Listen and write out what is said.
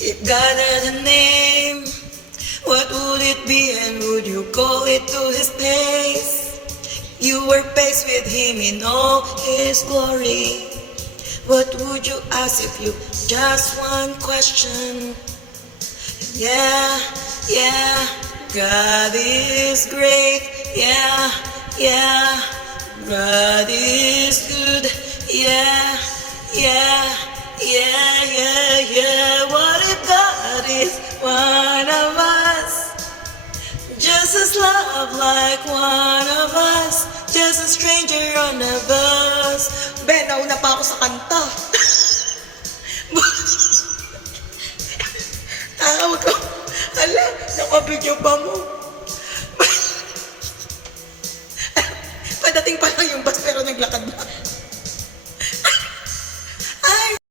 If God had a name, what would it be and would you call it to his face? You were faced with him in all his glory. What would you ask if you just one question? Yeah, yeah, God is great. Yeah, yeah, God is good. Yeah, yeah, yeah, yeah, yeah. What if God is one of us? Just as love like one of us. Just a stranger on a bus. Ben, nauna pa ako sa kanta. Tawag ko. Hala, nakabidyo pa mo. Padating pa lang yung bus pero naglakad na.